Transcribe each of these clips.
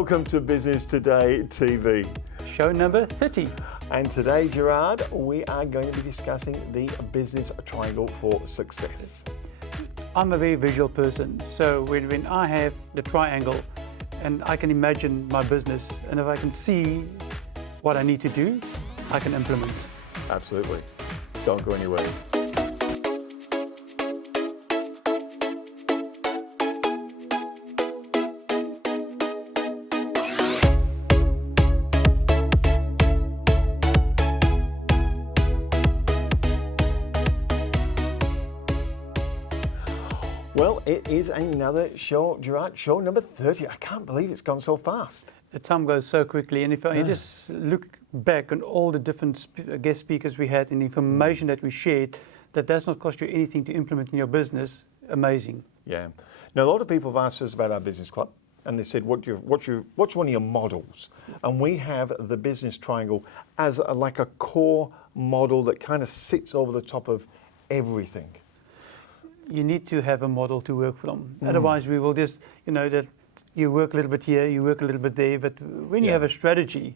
Welcome to Business Today TV. Show number 30. And today, Gerard, we are going to be discussing the business triangle for success. I'm a very visual person, so when I have the triangle and I can imagine my business, and if I can see what I need to do, I can implement. Absolutely. Don't go anywhere. Well, it is another show, Gerard, show number 30. I can't believe it's gone so fast. The time goes so quickly, and if you just look back on all the different guest speakers we had and the information that we shared, that does not cost you anything to implement in your business, amazing. Yeah. Now, a lot of people have asked us about our business club, and they said, what's one of your models? And we have the business triangle as like a core model that kind of sits over the top of everything. You need to have a model to work from. Otherwise, we will just, that you work a little bit here, you work a little bit there. But when you have a strategy,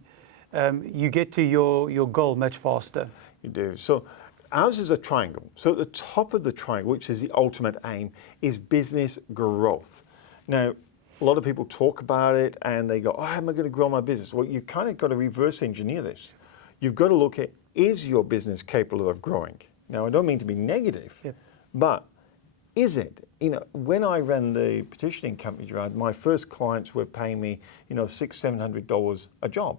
you get to your goal much faster. You do. So ours is a triangle. So at the top of the triangle, which is the ultimate aim, is business growth. Now, a lot of people talk about it and they go, how am I going to grow my business? Well, you kind of got to reverse engineer this. You've got to look at, is your business capable of growing? Now, I don't mean to be negative, but is it? When I ran the petitioning company, Gerard, my first clients were paying me, $600-700 a job.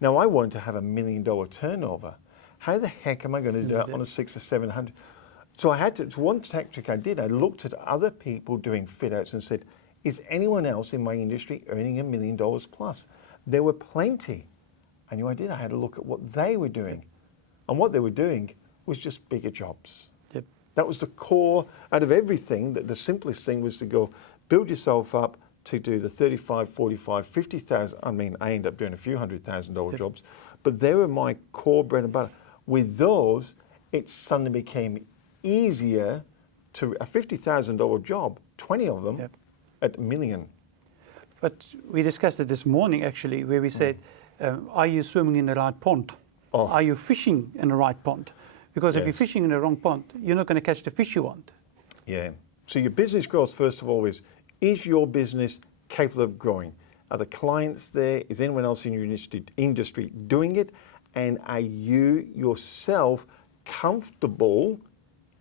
Now I want to have $1 million turnover. How the heck am I going to do it on a 600 or 700? So I had to. It's one tactic I did. I looked at other people doing fit outs and said, is anyone else in my industry earning $1 million plus? There were plenty. I knew I did. I had to look at what they were doing, and what they were doing was just bigger jobs. That was the core out of everything. That the simplest thing was to go build yourself up to do the 35, 45, 50,000. I mean, I ended up doing a few $100,000 jobs, but they were my core bread and butter. With those, it suddenly became easier to a $50,000 job, 20 of them at $1 million. But we discussed it this morning actually, where we said, are you swimming in the right pond? Are you fishing in the right pond? Because if you're fishing in the wrong pond, you're not going to catch the fish you want. Yeah. So your business growth, first of all, is your business capable of growing? Are the clients there? Is anyone else in your industry doing it? And are you yourself comfortable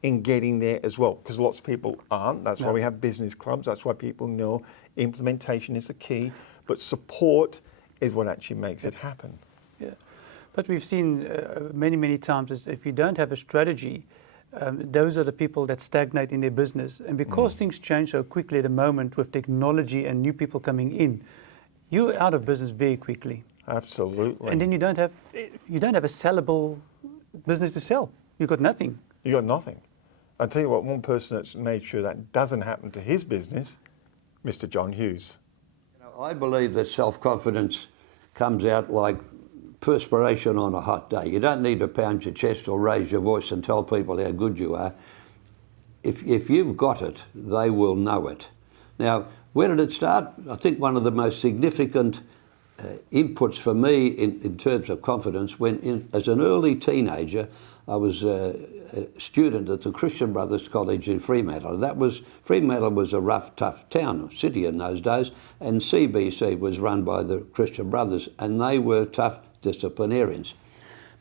in getting there as well? Because lots of people aren't. That's why we have business clubs. That's why people know implementation is the key. But support is what actually makes it happen. Yeah. But we've seen many times is if you don't have a strategy, those are the people that stagnate in their business. And because things change so quickly at the moment with technology and new people coming in, you're out of business very quickly. Absolutely. And then you don't have a sellable business to sell. You've got nothing. You got nothing. I'll tell you what, one person that's made sure that doesn't happen to his business, Mr. John Hughes. I believe that self-confidence comes out like perspiration on a hot day. You don't need to pound your chest or raise your voice and tell people how good you are. If you've got it, they will know it. Now, where did it start? I think one of the most significant inputs for me in terms of confidence, as an early teenager, I was a student at the Christian Brothers College in Fremantle. Fremantle was a rough, tough town, city in those days, and CBC was run by the Christian Brothers, and they were tough disciplinarians.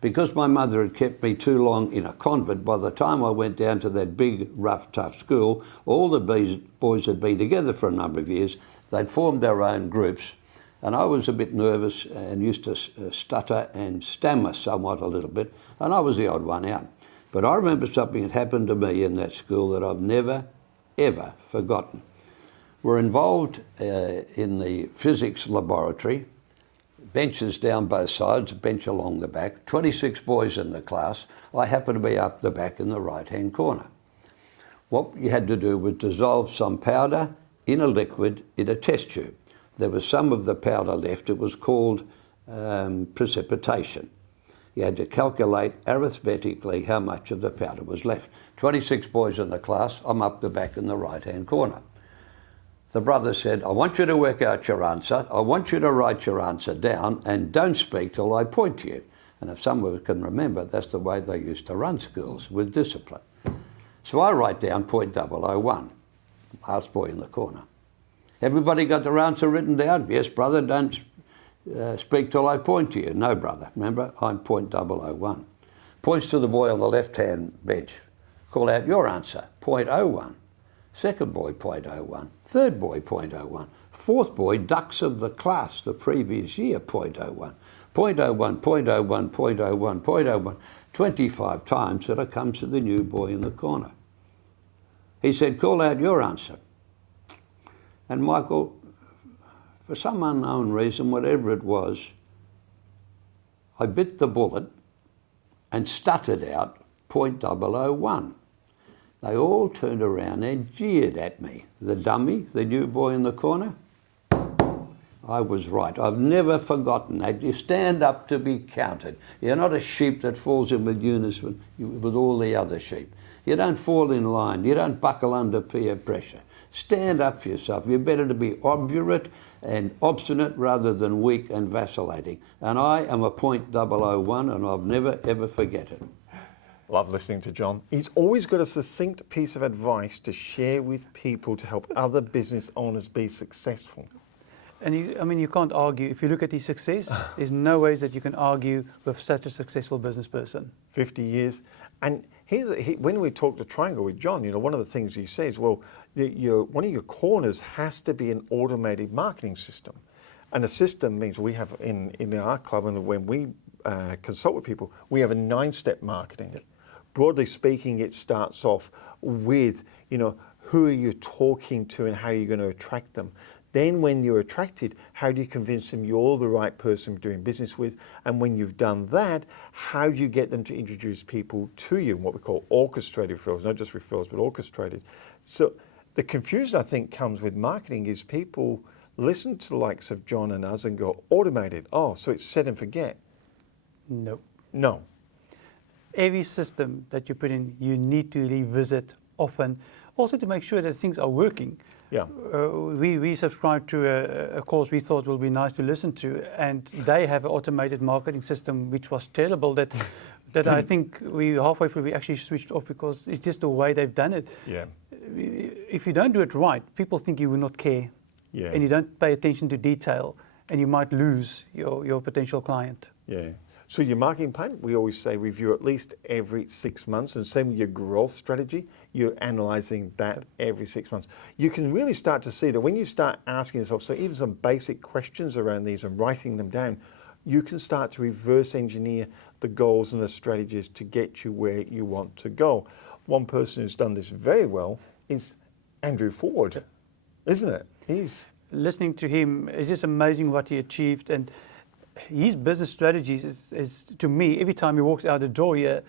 Because my mother had kept me too long in a convent, by the time I went down to that big, rough, tough school, all the boys had been together for a number of years. They'd formed their own groups, and I was a bit nervous and used to stutter and stammer somewhat a little bit, and I was the odd one out. But I remember something that happened to me in that school that I've never, ever forgotten. We're involved in the physics laboratory, benches down both sides, a bench along the back, 26 boys in the class. I happened to be up the back in the right-hand corner. What you had to do was dissolve some powder in a liquid in a test tube. There was some of the powder left. It was called precipitation. You had to calculate arithmetically how much of the powder was left. 26 boys in the class, I'm up the back in the right-hand corner. the brother said, I want you to work out your answer. I want you to write your answer down and don't speak till I point to you. And if some of us can remember, that's the way they used to run schools, with discipline. So I write down point 001, last boy in the corner. Everybody got their answer written down? Yes, brother, don't speak till I point to you. No, brother, remember, I'm point 001. Points to the boy on the left-hand bench. Call out your answer, point 01. Second boy, point 01. Third boy, point 01. Fourth boy, ducks of the class the previous year, point 01. Point 01, point 01, point 01, point 01. 25 times till it comes to the new boy in the corner. He said, call out your answer. And Michael, for some unknown reason, whatever it was, I bit the bullet and stuttered out point 001. They all turned around and jeered at me. The dummy, the new boy in the corner, I was right. I've never forgotten that. You stand up to be counted. You're not a sheep that falls in with unison with all the other sheep. You don't fall in line. You don't buckle under peer pressure. Stand up for yourself. You're better to be obdurate and obstinate rather than weak and vacillating. And I am a point 001 and I'll never ever forget it. Love listening to John. He's always got a succinct piece of advice to share with people to help other business owners be successful. And you can't argue. If you look at his success, there's no ways that you can argue with such a successful business person. 50 years. And when we talk to Triangle with John, one of the things he says, well, one of your corners has to be an automated marketing system. And a system means we have in our club, and when we consult with people, we have a 9-step marketing. Broadly speaking, it starts off with, who are you talking to and how you're going to attract them. Then when you're attracted, how do you convince them you're the right person doing business with? And when you've done that, how do you get them to introduce people to you, what we call orchestrated referrals, not just referrals, but orchestrated. So the confusion I think comes with marketing is people listen to the likes of John and us and go, automated, oh, so it's set and forget. No. Every system that you put in, you need to revisit often, also to make sure that things are working. Yeah. We subscribed to a course we thought will be nice to listen to, and they have an automated marketing system which was terrible that I think we halfway through we actually switched off because it's just the way they've done it. Yeah. If you don't do it right, people think you will not care. Yeah. And you don't pay attention to detail, and you might lose your potential client. Yeah. So your marketing plan, we always say review at least every 6 months, and same with your growth strategy, you're analyzing that every 6 months. You can really start to see that when you start asking yourself, so even some basic questions around these and writing them down, you can start to reverse engineer the goals and the strategies to get you where you want to go. One person who's done this very well is Andrew Ford, isn't it? Listening to him, it's just amazing what he achieved, and his business strategies is to me, every time he walks out the door here,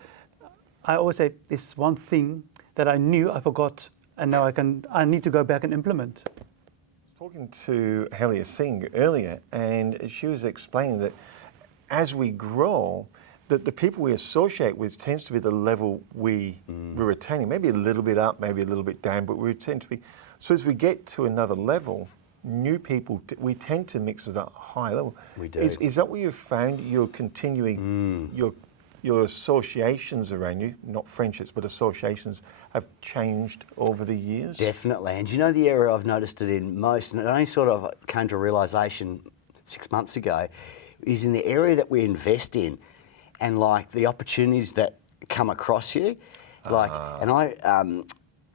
I always say, this one thing that I knew I forgot, and now I need to go back and implement. Talking to Helia Singh earlier, and she was explaining that as we grow, that the people we associate with tends to be the level we're attaining, maybe a little bit up, maybe a little bit down, but we tend to be. So as we get to another level, new people, we tend to mix with that high level. We do. Is that what you've found? You're continuing your associations around you, not friendships, but associations have changed over the years? Definitely. And the area I've noticed it in most, and it only sort of came to a realisation 6 months ago, is in the area that we invest in and like the opportunities that come across you. And I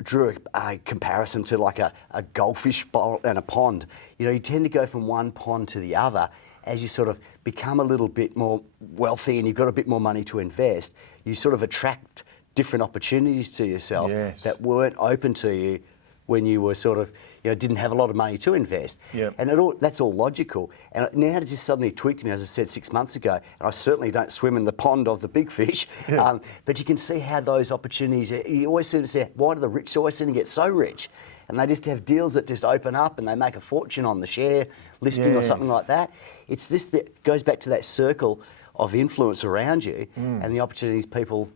drew a comparison to like a goldfish bowl and a pond. You tend to go from one pond to the other as you sort of become a little bit more wealthy and you've got a bit more money to invest. You sort of attract different opportunities to yourself that weren't open to you when you were sort of, didn't have a lot of money to invest. Yep. And that's all logical. And now it just suddenly tweaked me, as I said 6 months ago, and I certainly don't swim in the pond of the big fish, but you can see how those opportunities, you always seem to say, why do the rich always seem to get so rich? And they just have deals that just open up and they make a fortune on the share listing or something like that. It's this that goes back to that circle of influence around you and the opportunities people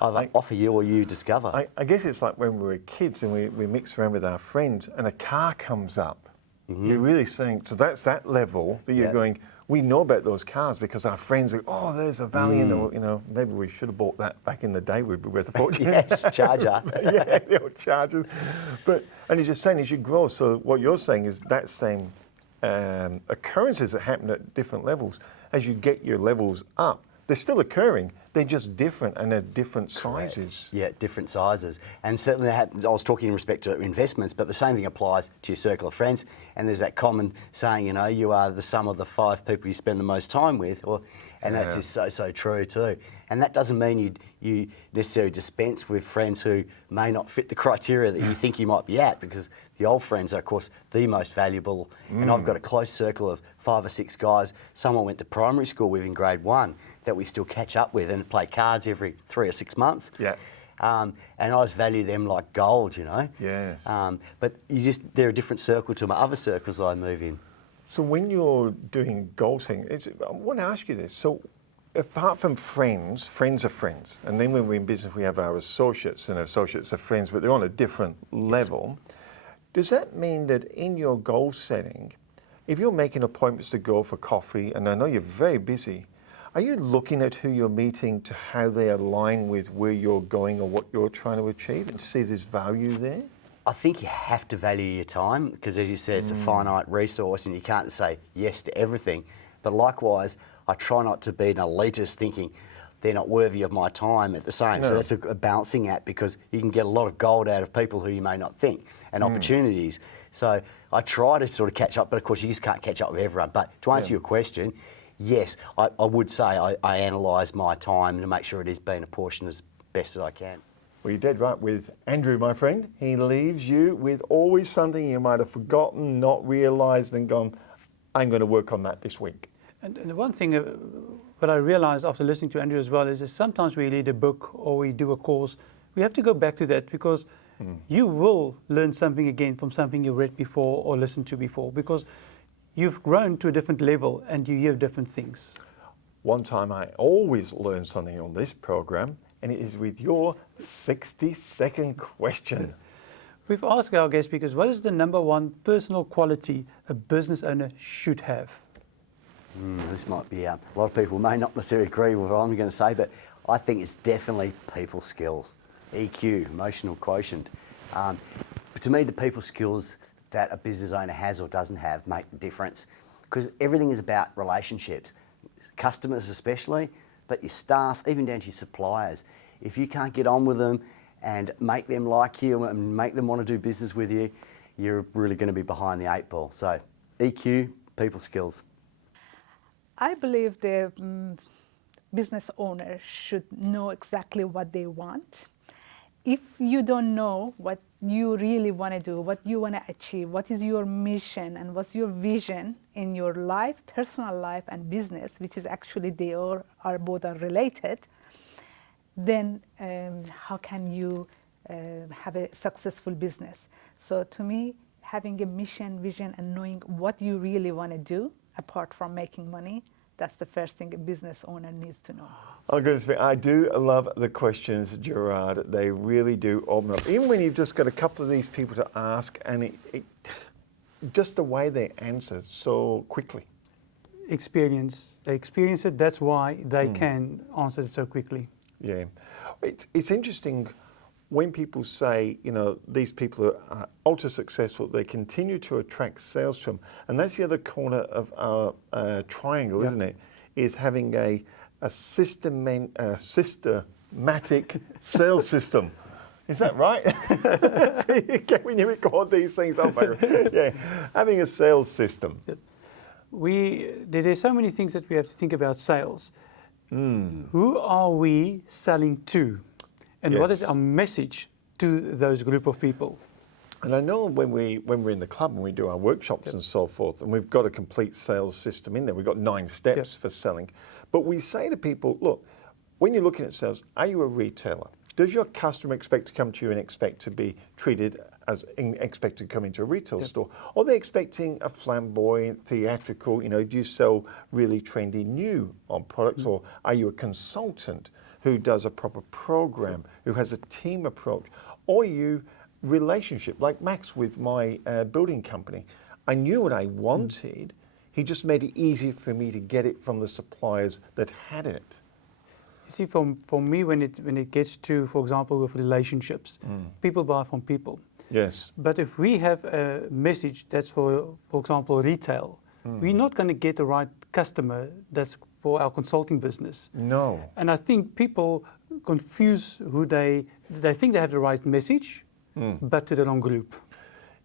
Either offer you or you discover. I guess it's like when we were kids and we mix around with our friends and a car comes up. You're really saying, so that's that level that you're going, we know about those cars because our friends are, oh, there's a Valiant, or, you know, maybe we should have bought that back in the day, we'd be worth a fortune. Yes, Charger. Yeah, the old Chargers. But, and he's just saying as you grow, so what you're saying is that same occurrences that happen at different levels, as you get your levels up, they're still occurring, they're just different and they're different sizes. Yeah, different sizes. And certainly that happens, I was talking in respect to investments, but the same thing applies to your circle of friends. And there's that common saying, you know, you are the sum of the 5 people you spend the most time with. And that's just so true too. And that doesn't mean you necessarily dispense with friends who may not fit the criteria that you think you might be at, because the old friends are, of course, the most valuable. And I've got a close circle of 5 or 6 guys someone went to primary school with in grade 1 that we still catch up with and play cards every 3 or 6 months. Yeah. And I just value them like gold, you know. Yes. But they're a different circle to my other circles I move in. So when you're doing goal setting, I want to ask you this. So apart from friends are friends. And then when we're in business, we have our associates, and our associates are friends, but they're on a different level. Does that mean that in your goal setting, if you're making appointments to go for coffee, and I know you're very busy, are you looking at who you're meeting to how they align with where you're going or what you're trying to achieve and see there's value there? I think you have to value your time because, as you said, it's a finite resource and you can't say yes to everything. But likewise, I try not to be an elitist thinking they're not worthy of my time at the same. No. So that's a balancing act, because you can get a lot of gold out of people who you may not think, and opportunities. So I try to sort of catch up, but of course you just can't catch up with everyone. But to answer your question, yes, I would say I analyse my time to make sure it is being apportioned as best as I can. Well, you're dead right with Andrew, my friend. He leaves you with always something you might have forgotten, not realised, and gone, I'm going to work on that this week. And the one thing what I realized after listening to Andrew as well is that sometimes we read a book or we do a course, we have to go back to that, because you will learn something again from something you read before or listened to before, because you've grown to a different level and you hear different things. One time I always learn something on this program, and it is with your 60-second question. We've asked our guest speakers, what is the number one personal quality a business owner should have? This might be, a lot of people may not necessarily agree with what I'm going to say, but I think it's definitely people skills, EQ, emotional quotient. But to me, the people skills that a business owner has or doesn't have make the difference, because everything is about relationships, customers especially, but your staff, even down to your suppliers. If you can't get on with them and make them like you and make them want to do business with you, you're really going to be behind the 8 ball. So EQ, people skills. I believe the business owner should know exactly what they want. If you don't know what you really want to do, what you want to achieve, what is your mission and what's your vision in your life, personal life and business, which is actually they are both are related, then how can you have a successful business? So to me, having a mission, vision, and knowing what you really want to do, apart from making money, that's the first thing a business owner needs to know. I do love the questions, Gerard. They really do open up. Even when you've just got a couple of these people to ask, and just the way they answer so quickly. Experience. They experience it, that's why they can answer it so quickly. Yeah. It's interesting when people say, you know, these people are ultra successful, they continue to attract sales to them. And that's the other corner of our triangle, isn't it? Is having a systematic sales system. Is that right? When you record these things up, yeah, having a sales system. There's so many things that we have to think about sales. Who are we selling to? And what is our message to those group of people? And I know when we're in the club and we do our workshops and so forth, and we've got a complete sales system in there, we've got 9 steps for selling. But we say to people, look, when you're looking at sales, are you a retailer? Does your customer expect to come to you and expect to be treated as expect to come into a retail store? Or are they expecting a flamboyant, theatrical, you know, do you sell really trendy new on products, or are you a consultant who does a proper program, who has a team approach, or you relationship, like Max with my building company. I knew what I wanted. He just made it easier for me to get it from the suppliers that had it. You see, for me, when it gets to, for example, with relationships, people buy from people. Yes. But if we have a message that's for example, retail, we're not going to get the right customer that's for our consulting business. No. And I think people confuse who they think they have the right message, but to the wrong group.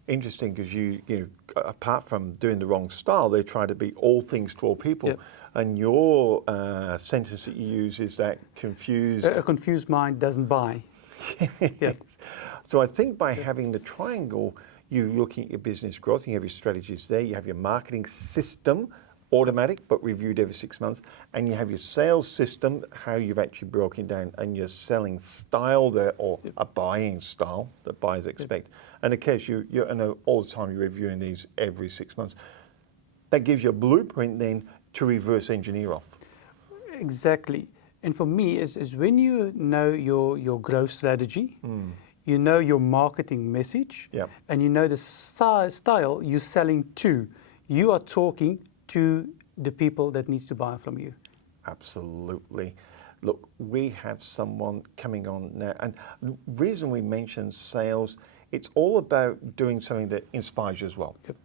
Interesting, because you know, apart from doing the wrong style, they try to be all things to all people. Yep. And your sentence that you use is that confused. A confused mind doesn't buy. Yep. So I think by having the triangle, you're looking at your business growth, you have your strategies there, you have your marketing system, automatic but reviewed every 6 months, and you have your sales system, how you've actually broken down, and your selling style there, or a buying style that buyers expect. And of course, I know all the time you're reviewing these every 6 months. That gives you a blueprint then to reverse engineer off. Exactly. And for me, is when you know your growth strategy, you know your marketing message, Yep. and you know the style you're selling to, you are talking to the people that needs to buy from you. Absolutely. Look, we have someone coming on now, and the reason we mention sales, it's all about doing something that inspires you as well. Yep.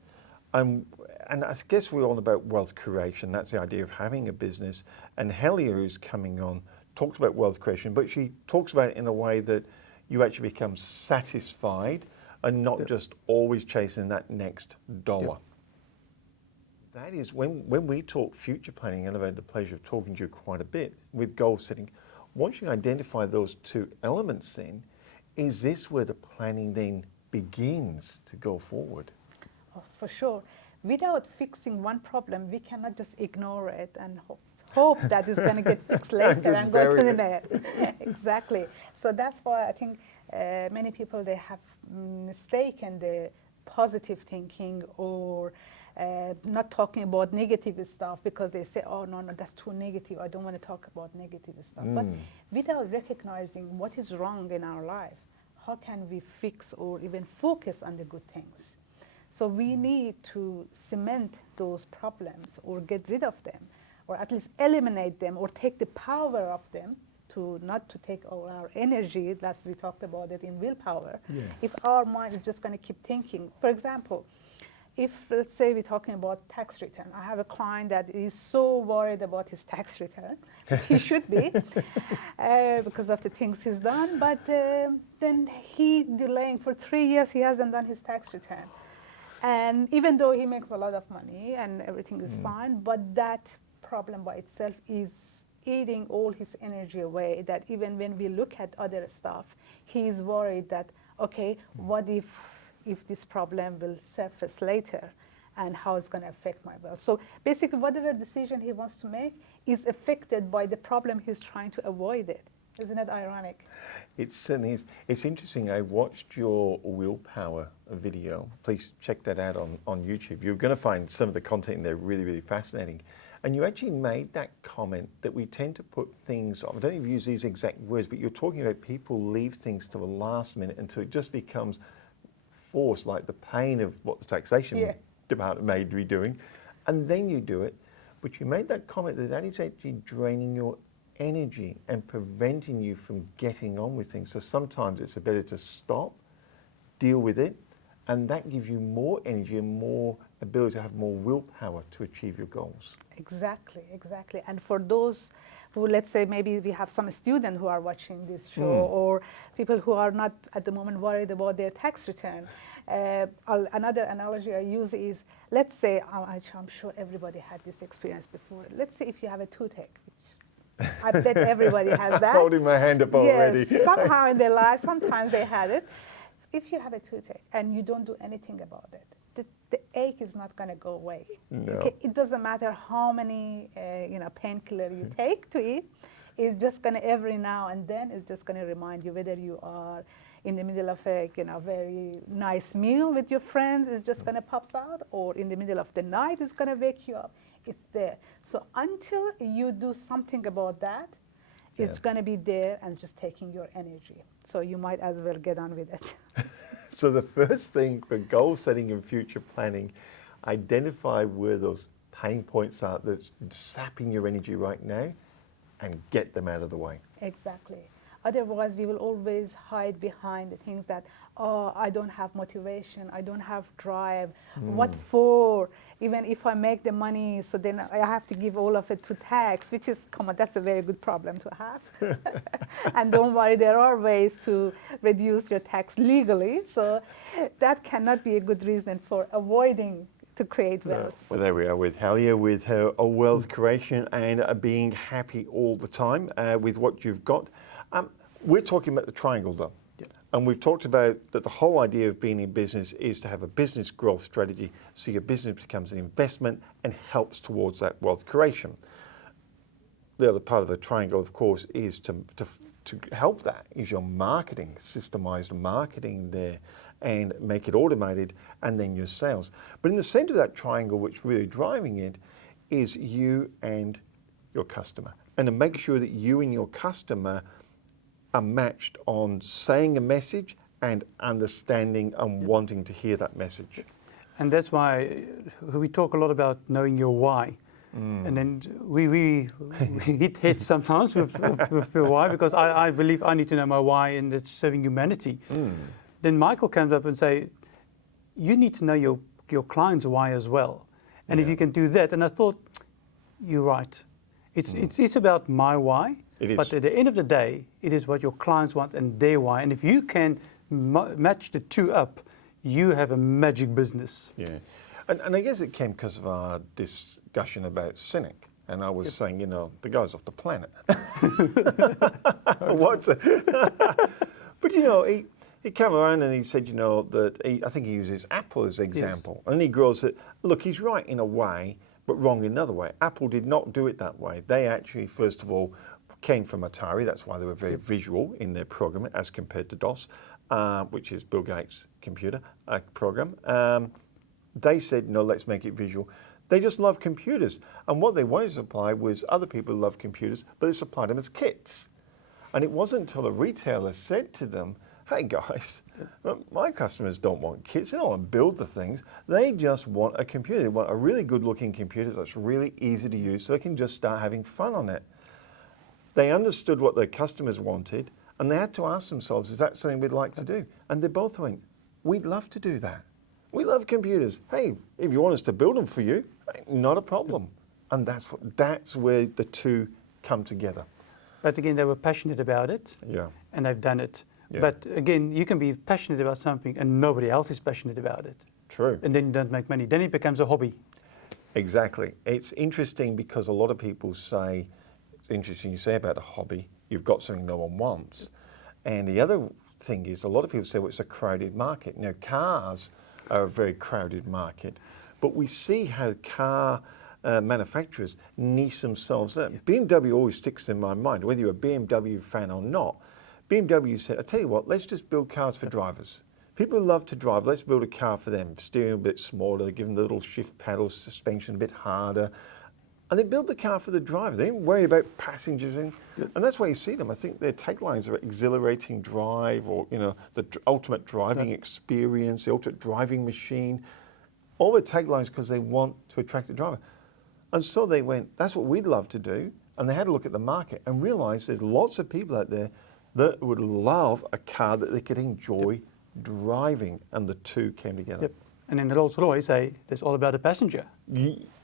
And I guess we're all about wealth creation. That's the idea of having a business. And Helia, who's coming on, talks about wealth creation, but she talks about it in a way that you actually become satisfied and not just always chasing that next dollar. Yep. That is, when we talk future planning, and I've had the pleasure of talking to you quite a bit with goal setting, once you identify those two elements then, is this where the planning then begins to go forward? Oh, for sure. Without fixing one problem, we cannot just ignore it and hope that it's going to get fixed later and go to the next. Exactly. So that's why I think many people, they have mistaken the positive thinking or not talking about negative stuff, because they say, oh, no, that's too negative. I don't want to talk about negative stuff. But without recognizing what is wrong in our life, how can we fix or even focus on the good things? So we need to cement those problems or get rid of them, or at least eliminate them or take the power of them, to not to take all our energy. That's, we talked about it in willpower. Yes. If our mind is just going to keep thinking, for example, if let's say we're talking about tax return, I have a client that is so worried about his tax return. He should be, because of the things he's done, but then he delaying for 3 years, he hasn't done his tax return. And even though he makes a lot of money and everything is fine, but that problem by itself is eating all his energy away, that even when we look at other stuff, he's worried that, okay, what if this problem will surface later, and how it's going to affect my wealth. So basically, whatever decision he wants to make is affected by the problem he's trying to avoid it. Isn't it ironic? It certainly is. It's interesting. I watched your willpower video. Please check that out on YouTube. You're going to find some of the content in there really, really fascinating. And you actually made that comment that we tend to put things on. I don't even use these exact words, but you're talking about people leave things to the last minute until it just becomes forced, like the pain of what the taxation department may be doing. And then you do it. But you made that comment that is actually draining your energy and preventing you from getting on with things. So sometimes it's better to stop, deal with it, and that gives you more energy and more ability to have more willpower to achieve your goals. Exactly, exactly. And for those who, let's say, maybe we have some students who are watching this show, or people who are not at the moment worried about their tax return. Another analogy I use is, let's say, I'm sure everybody had this experience before. Let's say if you have a toothache, which I bet everybody has that. Holding my hand up already. Yes, somehow in their life, sometimes they had it. If you have a toothache and you don't do anything about it, the ache is not going to go away. No. Okay? It doesn't matter how many painkiller you take to it. It's just going to, every now and then, it's just going to remind you, whether you are in the middle of a very nice meal with your friends, it's just going to pop out, or in the middle of the night, it's going to wake you up. It's there. So until you do something about that, It's going to be there and just taking your energy. So you might as well get on with it. So the first thing for goal setting and future planning, identify where those pain points are that's sapping your energy right now and get them out of the way. Exactly. Otherwise, we will always hide behind the things that, oh, I don't have motivation, I don't have drive. What for? Even if I make the money, so then I have to give all of it to tax, which is, come on, that's a very good problem to have. And don't worry, there are ways to reduce your tax legally. So that cannot be a good reason for avoiding to create wealth. Well, there we are with Helia, with her wealth creation and being happy all the time with what you've got. We're talking about the triangle though. Yeah. And we've talked about that the whole idea of being in business is to have a business growth strategy so your business becomes an investment and helps towards that wealth creation. The other part of the triangle, of course, is to help that is your marketing, systemized marketing there and make it automated, and then your sales. But in the center of that triangle, which really driving it, is you and your customer. And to make sure that you and your customer are matched on saying a message and understanding and wanting to hear that message. And that's why we talk a lot about knowing your why. And then we hit heads sometimes with your why, because I believe I need to know my why, and it's serving humanity. Then Michael comes up and say, you need to know your client's why as well. And if you can do that, and I thought, you're right. It's about my why. It is. But at the end of the day, it is what your clients want and their why. And if you can match the two up, you have a magic business. Yeah. And I guess it came because of our discussion about Cynic. And I was saying, the guy's off the planet. What's it? But, he came around and he said, that I think he uses Apple as an example. Yes. And he grows it. Look, he's right in a way, but wrong in another way. Apple did not do it that way. They actually, first of all, came from Atari. That's why they were very visual in their programming as compared to DOS, which is Bill Gates' computer program. They said, no, let's make it visual. They just love computers. And what they wanted to supply was other people who love computers, but they supplied them as kits. And it wasn't until a retailer said to them, hey guys, my customers don't want kits. They don't want to build the things. They just want a computer. They want a really good looking computer that's really easy to use so they can just start having fun on it. They understood what their customers wanted, and they had to ask themselves, is that something we'd like to do? And they both went, we'd love to do that. We love computers. Hey, if you want us to build them for you, not a problem. And that's where the two come together. But again, they were passionate about it. Yeah. And they've done it. Yeah. But again, you can be passionate about something and nobody else is passionate about it. True. And then you don't make money. Then it becomes a hobby. Exactly. It's interesting because a lot of people say, it's interesting you say about a hobby, you've got something no one wants. And the other thing is a lot of people say, well, it's a crowded market. Now, cars are a very crowded market, but we see how car manufacturers niche themselves up. BMW always sticks in my mind, whether you're a BMW fan or not. BMW said, I tell you what, let's just build cars for drivers. People who love to drive, let's build a car for them. Steering a bit smaller, give them the little shift paddles, suspension a bit harder. And they build the car for the driver. They didn't worry about passengers. And that's why you see them. I think their taglines are exhilarating drive, or, the ultimate driving experience, the ultimate driving machine. All the taglines because they want to attract the driver. And so they went, that's what we'd love to do. And they had to look at the market and realize there's lots of people out there that would love a car that they could enjoy driving. And the two came together. Yep. And in the Rolls-Royce, it's all about the passenger.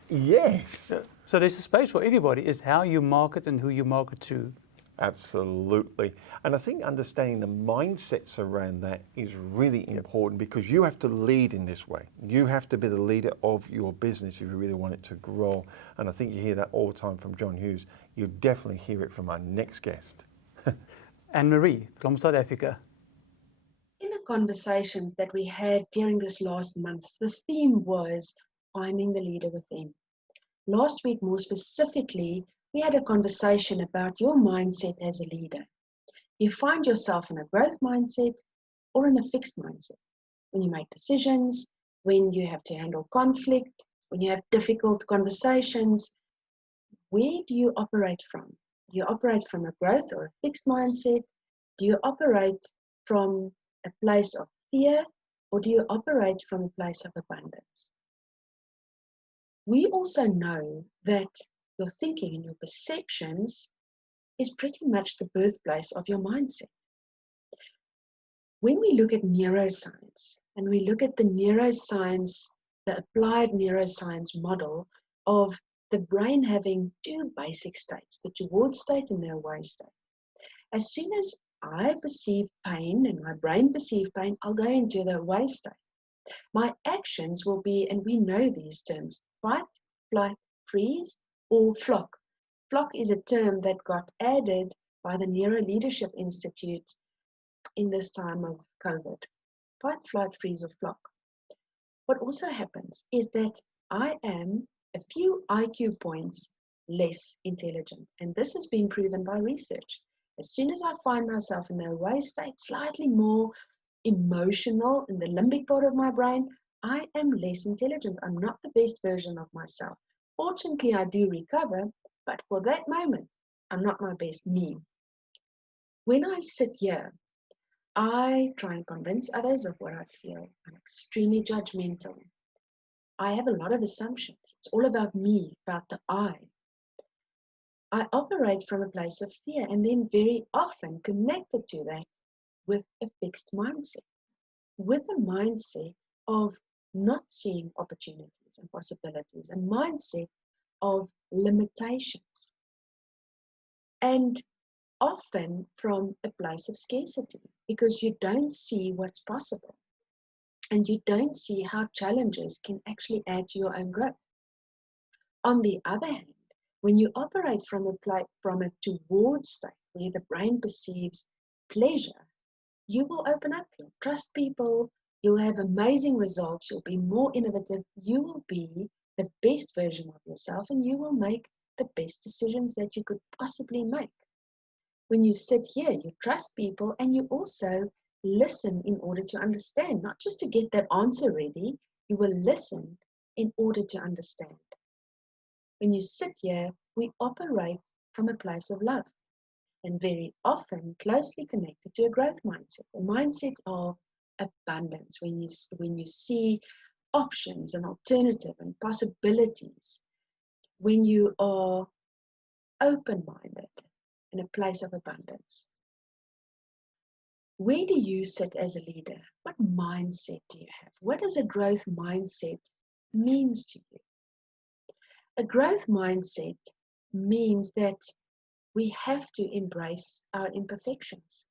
Yes. So there's a space for everybody. It's how you market and who you market to. Absolutely. And I think understanding the mindsets around that is really important, because you have to lead in this way. You have to be the leader of your business if you really want it to grow. And I think you hear that all the time from John Hughes. You definitely hear it from our next guest. Annemarie from South Africa. In the conversations that we had during this last month, the theme was finding the leader within. Last week, more specifically, we had a conversation about your mindset as a leader. You find yourself in a growth mindset or in a fixed mindset. When you make decisions, when you have to handle conflict, when you have difficult conversations, where do you operate from? Do you operate from a growth or a fixed mindset? Do you operate from a place of fear, or do you operate from a place of abundance? We also know that your thinking and your perceptions is pretty much the birthplace of your mindset. When we look at neuroscience, and we look at the neuroscience, the applied neuroscience model of the brain having two basic states, the toward state and the away state. As soon as I perceive pain and my brain perceives pain, I'll go into the away state. My actions will be, and we know these terms, fight, flight, freeze, or flock. Flock is a term that got added by the Neuro Leadership Institute in this time of COVID. Fight, flight, freeze, or flock. What also happens is that I am a few IQ points less intelligent, and this has been proven by research. As soon as I find myself in the away state, slightly more emotional in the limbic part of my brain, I am less intelligent. I'm not the best version of myself. Fortunately, I do recover, but for that moment, I'm not my best me. When I sit here, I try and convince others of what I feel. I'm extremely judgmental. I have a lot of assumptions. It's all about me, about the I. I operate from a place of fear, and then very often connected to that with a fixed mindset, with a mindset of not seeing opportunities and possibilities, a mindset of limitations, and often from a place of scarcity, because you don't see what's possible and you don't see how challenges can actually add to your own growth. On the other hand, when you operate from a towards state where the brain perceives pleasure, you will open up, you'll trust people, you'll have amazing results, you'll be more innovative, you will be the best version of yourself, and you will make the best decisions that you could possibly make. When you sit here, you trust people, and you also listen in order to understand, not just to get that answer ready, you will listen in order to understand. When you sit here, we operate from a place of love, and very often closely connected to a growth mindset, a mindset of abundance. When you see options and alternative and possibilities, when you are open-minded in a place of abundance. Where do you sit as a leader? What mindset do you have? What does a growth mindset means to you? A growth mindset means that we have to embrace our imperfections.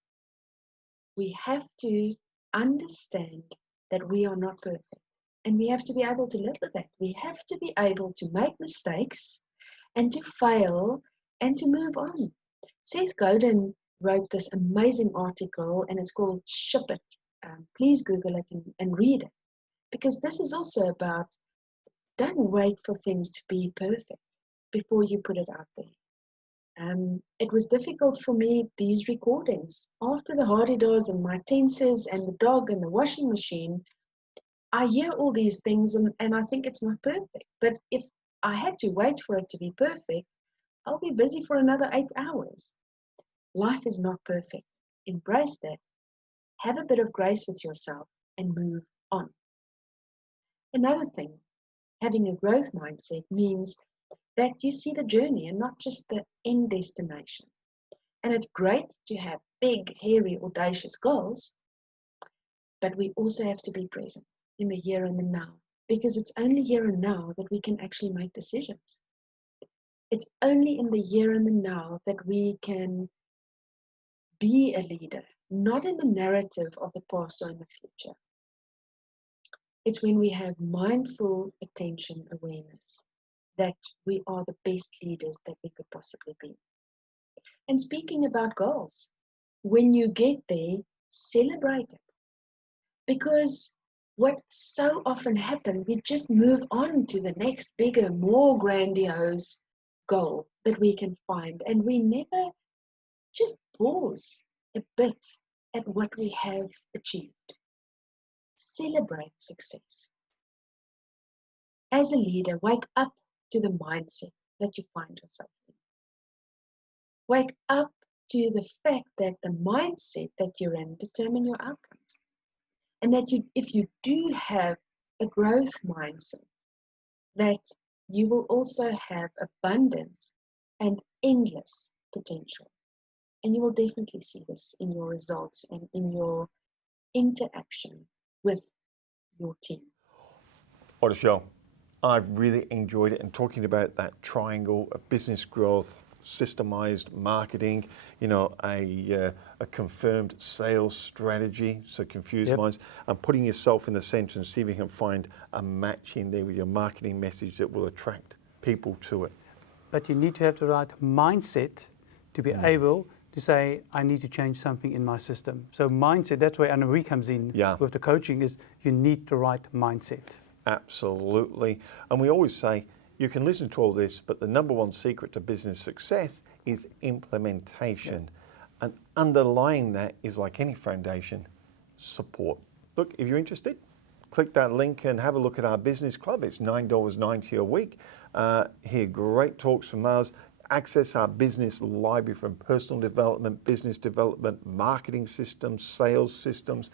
We have to understand that we are not perfect, and we have to be able to live with that. We have to be able to make mistakes and to fail and to move on. Seth Godin wrote this amazing article, and it's called Ship It. Please Google it and read it, because this is also about, don't wait for things to be perfect before you put it out there. It was difficult for me, these recordings. After the Hardy-Doors and my tenses and the dog and the washing machine, I hear all these things and I think it's not perfect. But if I had to wait for it to be perfect, I'll be busy for another 8 hours. Life is not perfect. Embrace that. Have a bit of grace with yourself and move on. Another thing, having a growth mindset means that you see the journey and not just the end destination. And it's great to have big, hairy, audacious goals, but we also have to be present in the here and the now, because it's only here and now that we can actually make decisions. It's only in the here and the now that we can be a leader, not in the narrative of the past or in the future. It's when we have mindful attention awareness that we are the best leaders that we could possibly be. And speaking about goals, when you get there, celebrate it. Because what so often happens, we just move on to the next bigger, more grandiose goal that we can find. And we never just pause a bit at what we have achieved. Celebrate success. As a leader, wake up to the mindset that you find yourself in. Wake up to the fact that the mindset that you're in determine your outcomes. And that if you do have a growth mindset, that you will also have abundance and endless potential. And you will definitely see this in your results and in your interaction with your team. What a show. I've really enjoyed it, and talking about that triangle of business growth, systemized marketing, a confirmed sales strategy, so confused minds, and putting yourself in the center and see if you can find a match in there with your marketing message that will attract people to it. But you need to have the right mindset to be able to say, I need to change something in my system. So mindset, that's where Annemarie comes in with the coaching, is you need the right mindset. Absolutely. And we always say, you can listen to all this, but the number one secret to business success is implementation. And underlying that is, like any foundation, support. Look, if you're interested, click that link and have a look at our business club. It's $9.90 a week. Hear great talks from us. Access our business library from personal development, business development, marketing systems, sales systems,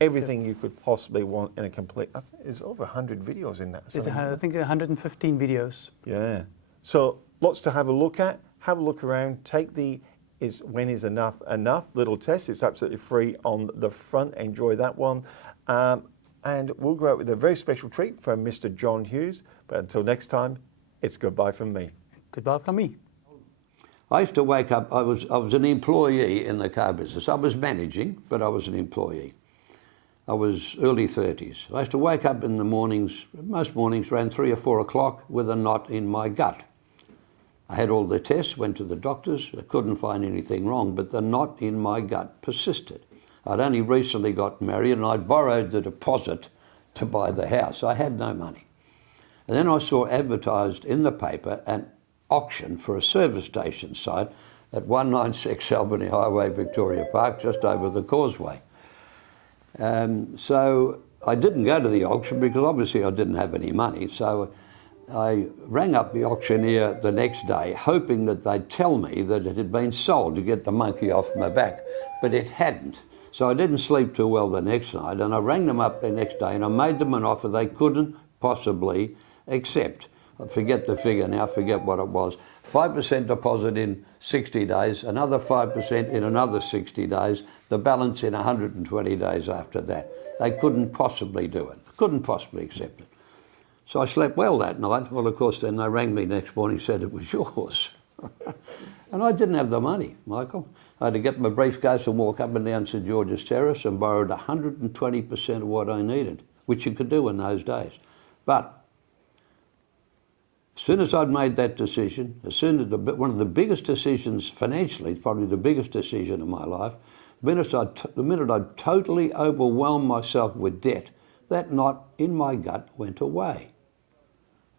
everything you could possibly want in a complete. I think there's over 100 videos in that. I think 115 videos. Yeah. So lots to have a look at. Have a look around. Take the when is enough little test. It's absolutely free on the front. Enjoy that one. And we'll go out with a very special treat from Mr. John Hughes. But until next time, it's goodbye from me. Goodbye from me. I used to wake up, I was an employee in the car business. I was managing, but I was an employee. I was early 30s. I used to wake up in the mornings, most mornings around 3 or 4 o'clock, with a knot in my gut. I had all the tests, went to the doctors, I couldn't find anything wrong, but the knot in my gut persisted. I'd only recently got married and I'd borrowed the deposit to buy the house. I had no money. And then I saw advertised in the paper an auction for a service station site at 196 Albany Highway, Victoria Park, just over the causeway. So I didn't go to the auction because obviously I didn't have any money. So I rang up the auctioneer the next day, hoping that they'd tell me that it had been sold to get the monkey off my back, but it hadn't. So I didn't sleep too well the next night, and I rang them up the next day and I made them an offer they couldn't possibly accept. I forget the figure now, forget what it was. 5% deposit in 60 days, another 5% in another 60 days, the balance in 120 days after that. They couldn't possibly do it, couldn't possibly accept it. So I slept well that night. Well, of course, then they rang me next morning and said it was yours. And I didn't have the money, Michael. I had to get my briefcase and walk up and down St George's Terrace and borrowed 120% of what I needed, which you could do in those days. But as soon as I'd made that decision, as soon as one of the biggest decisions financially, probably the biggest decision of my life, the minute I'd totally overwhelmed myself with debt, that knot in my gut went away.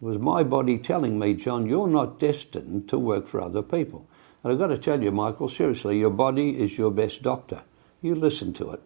It was my body telling me, John, you're not destined to work for other people. And I've got to tell you, Michael, seriously, your body is your best doctor. You listen to it.